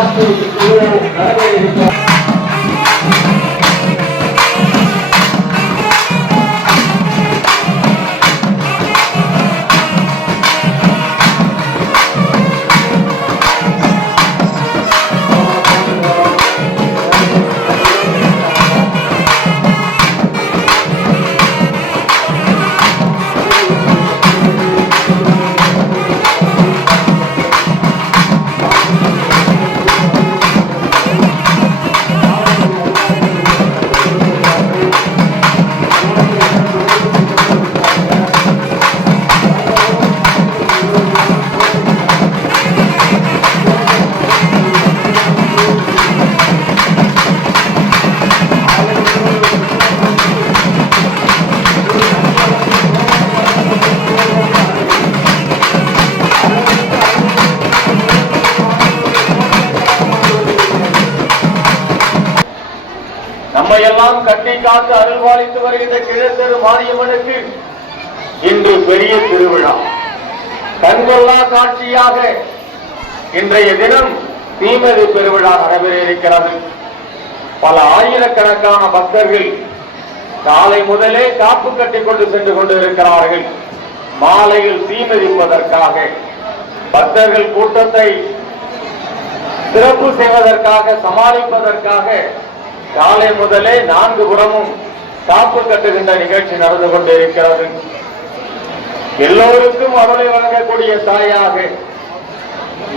Grazie. எல்லாம் கட்டி காத்து அருள்வாளித்து வருகின்ற கிழத்தெரு மாரியம்மனுக்கு இன்று பெரிய திருவிழா. கண்கொள்ளா காட்சியாக இன்றைய தினம் தீமதி பெருவிழா நடைபெற இருக்கிறது பல ஆயிரக்கணக்கான பக்தர்கள் காலை முதலே காப்பு கட்டி கொண்டு சென்று கொண்டு இருக்கிறார்கள் மாலையில் தீமதிப்பதற்காக பக்தர்கள் கூட்டத்தை சிறப்பு செய்வதற்காக சமாளிப்பதற்காக காலை முதலே நான்கு புறமும் காப்பு கட்டுகின்ற நிகழ்ச்சி நடந்து கொண்டிருக்கிறது. எல்லோருக்கும் அருளை வழங்கக்கூடிய தாயாக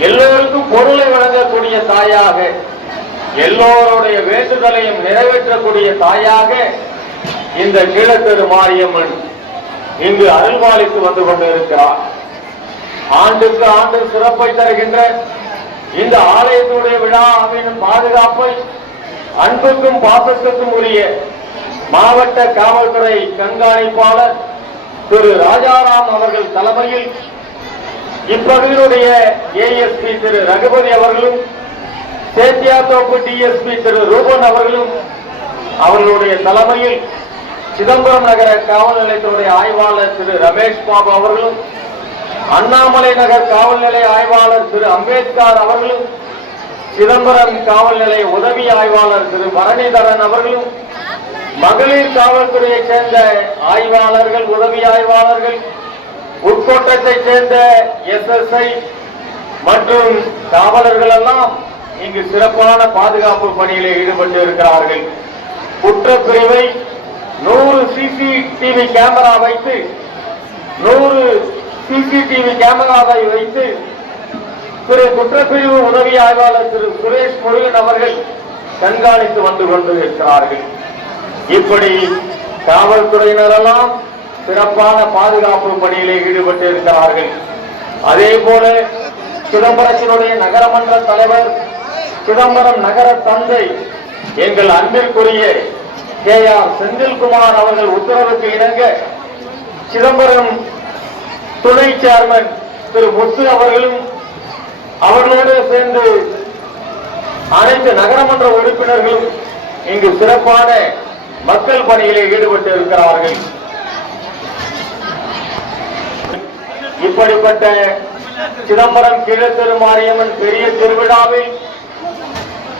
எல்லோருக்கும் பொருளை வழங்கக்கூடிய தாயாக எல்லோருடைய வேண்டுதலையும் நிறைவேற்றக்கூடிய தாயாக இந்த கீழத்தெரு மாரியம்மன் இங்கு அருள்பாலித்து வந்து கொண்டிருக்கிறார். ஆண்டுக்கு ஆண்டு சிறப்பை தருகின்ற இந்த ஆலயத்துடைய விழா அமையும் பாதுகாப்பை அன்புக்கும் பாசத்துக்கும் உரிய மாவட்ட காவல்துறை கண்காணிப்பாளர் திரு ராஜாராம் அவர்கள் தலைமையில் இப்பகுதியினுடைய ஏஎஸ்பி திரு ரகுபதி அவர்களும் சேத்தியாத்தோப்பு டிஎஸ்பி திரு ரூபன் அவர்களும் அவர்களுடைய தலைமையில் சிதம்பரம் நகர காவல் நிலையத்தினுடைய ஆய்வாளர் திரு ரமேஷ் பாபு அவர்களும் அண்ணாமலை நகர் காவல் நிலைய ஆய்வாளர் திரு அம்பேத்கர் அவர்களும் சிதம்பரம் காவல் நிலைய உதவி ஆய்வாளர் திரு பரணிதரன் அவர்களும் மகளிர் காவல்துறையைச் சேர்ந்த ஆய்வாளர்கள் உதவி ஆய்வாளர்கள் உட்கோட்டத்தைச் சேர்ந்த எஸ்எஸ்ஐ மற்றும் காவலர்கள் எல்லாம் இங்கு சிறப்பான பாதுகாப்பு பணியில் ஈடுபட்டு இருக்கிறார்கள் குற்றப்பிரிவை நூறு சிசிடிவி கேமரா வைத்து நூறு சிசிடிவி கேமராவை வைத்து திரு குற்றப்பிரிவு உதவி ஆய்வாளர் திரு சுரேஷ் முருகன் அவர்கள் கண்காணித்து வந்து கொண்டு இருக்கிறார்கள் இப்படி காவல்துறையினரெல்லாம் சிறப்பான பாதுகாப்பு பணியிலே ஈடுபட்டு இருக்கிறார்கள் அதே போல சிதம்பரத்தினுடைய நகரமன்ற தலைவர் சிதம்பரம் நகர தந்தை எங்கள் அன்பிற்குரிய கே ஆர் செந்தில்குமார் அவர்கள் உத்தரவுக்கு இணங்க சிதம்பரம் துணை சேர்மன் திரு முத்து அவர்களும் அவர்களோடு சேர்ந்து அனைத்து நகரமன்ற உறுப்பினர்களும் இங்கு சிறப்பான மக்கள் பணியிலே ஈடுபட்டு இருக்கிறார்கள் இப்படிப்பட்ட சிதம்பரம் கீழத்தெரு மாரியம்மன் பெரிய திருவிழாவில்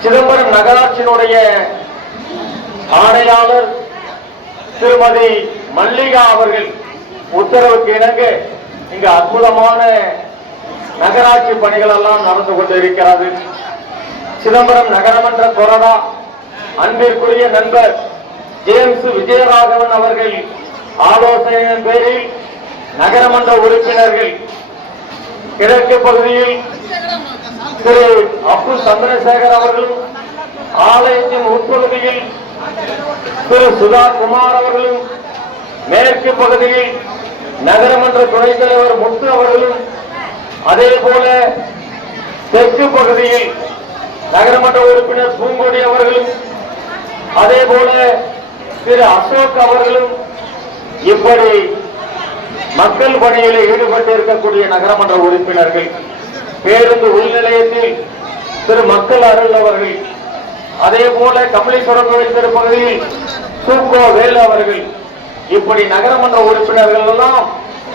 சிதம்பரம் நகராட்சியினுடைய ஆணையாளர் திருமதி மல்லிகா அவர்கள் உத்தரவுக்கு இணங்க இங்கு அற்புதமான நகராட்சி பணிகள் எல்லாம் நடந்து கொண்டிருக்கிறது. சிதம்பரம் நகரமன்ற கொரோனா அன்பிற்குரிய நண்பர் ஜேம்ஸ் விஜயராகவன் அவர்கள் ஆலோசனையின் பேரில் நகரமன்ற உறுப்பினர்கள் கிழக்கு பகுதியில் திரு அப்துல் சந்திரசேகர் அவர்களும் ஆலயத்தின் உட்பகுதியில் திரு சுதா குமார் அவர்களும் மேற்கு பகுதியில் நகரமன்ற துணைத் தலைவர் முத்து அவர்களும் அதே போல தெற்கு பகுதியில் நகரமன்ற உறுப்பினர் பூங்கொடி அவர்களும் அதே போல திரு அசோக் அவர்களும் இப்படி மக்கள் பணியில் ஈடுபட்டு இருக்கக்கூடிய நகரமன்ற உறுப்பினர்கள் பேருந்து உள்நிலையத்தில் திரு மக்கள் அருள் அவர்கள் அதே போல கமலீஸ்வரம் கோவில் திருப்பகுதியில் சூக்கோ வேல் அவர்கள் இப்படி நகரமன்ற உறுப்பினர்கள் எல்லாம்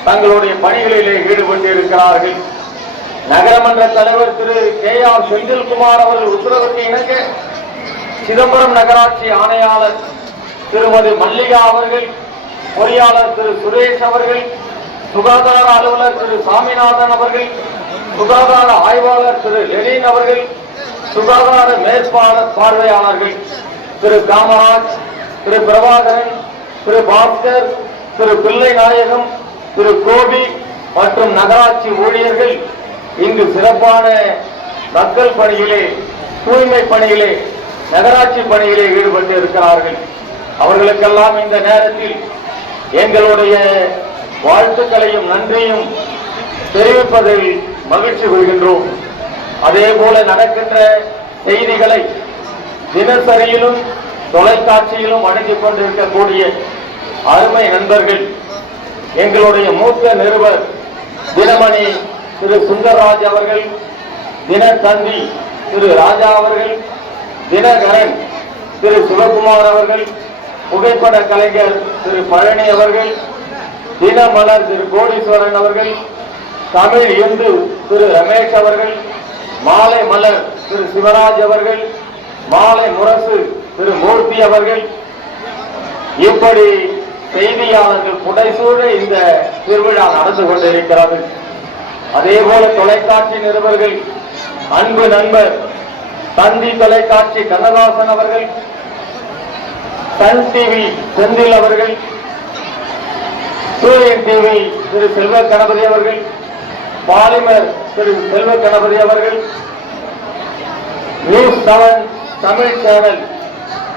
தங்களுடைய பணிகளிலே ஈடுபட்டு இருக்கிறார்கள் நகரமன்ற தலைவர் திரு கே ஆர் செந்தில்குமார் அவர்கள் உத்தரவுக்கு இணங்க சிதம்பரம் நகராட்சி ஆணையாளர் திருமதி மல்லிகா அவர்கள் பொறியாளர் திரு சுரேஷ் அவர்கள் சுகாதார அலுவலர் திரு சாமிநாதன் அவர்கள் சுகாதார ஆய்வாளர் திரு லெனின் அவர்கள் சுகாதார மேற்பாளர் பார்வையாளர்கள் திரு காமராஜ் திரு பிரபாகரன் திரு பாஸ்கர் திரு பிள்ளை நாயகம் திரு கோபி மற்றும் நகராட்சி ஊழியர்கள் இங்கு சிறப்பான மக்கள் பணியிலே தூய்மை பணியிலே நகராட்சி பணியிலே ஈடுபட்டு இருக்கிறார்கள். அவர்களுக்கெல்லாம் இந்த நேரத்தில் எங்களுடைய வாழ்த்துக்களையும் நன்றியும் தெரிவிப்பதில் மகிழ்ச்சி கொள்கின்றோம். அதே போல நடக்கின்ற செய்திகளை தினசரியிலும் தொலைக்காட்சியிலும் வழங்கிக் கொண்டிருக்கக்கூடிய அருமை நண்பர்கள் எங்களுடைய மூத்த நிருபர் தினமணி திரு சுந்தரராஜ் அவர்கள் தினத்தந்தி திரு ராஜா அவர்கள் தினகரன் திரு சிவகுமார் அவர்கள் புகைப்பட கலைஞர் திரு பழனி அவர்கள் தினமலர் திரு கோடீஸ்வரன் அவர்கள் தமிழ் இந்து திரு ரமேஷ் அவர்கள் மாலை மலர் திரு சிவராஜ் அவர்கள் மாலை முரசு திரு மூர்த்தி அவர்கள். இப்படி செய்தியாளர்கள் புடைசூழ இந்த திருவிழா நடந்து கொண்டிருக்கிறது. அதே போல தொலைக்காட்சி நிருபர்கள் அன்பு நண்பர் தந்தி தொலைக்காட்சி கண்ணதாசன் அவர்கள் சன் டிவி செந்தில் அவர்கள் சூரியன் டிவி திரு செல்வ கணபதி அவர்கள் பாலிமர் திரு செல்வ கணபதி அவர்கள் news seven Tamil channel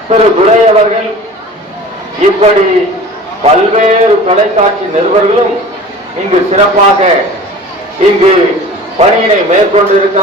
Thiru Durai அவர்கள் இப்படி பல்வேறு தொலைக்காட்சி நிருபர்களும் இங்கு சிறப்பாக இங்கு பணியினை மேற்கொண்டிருக்கிறார்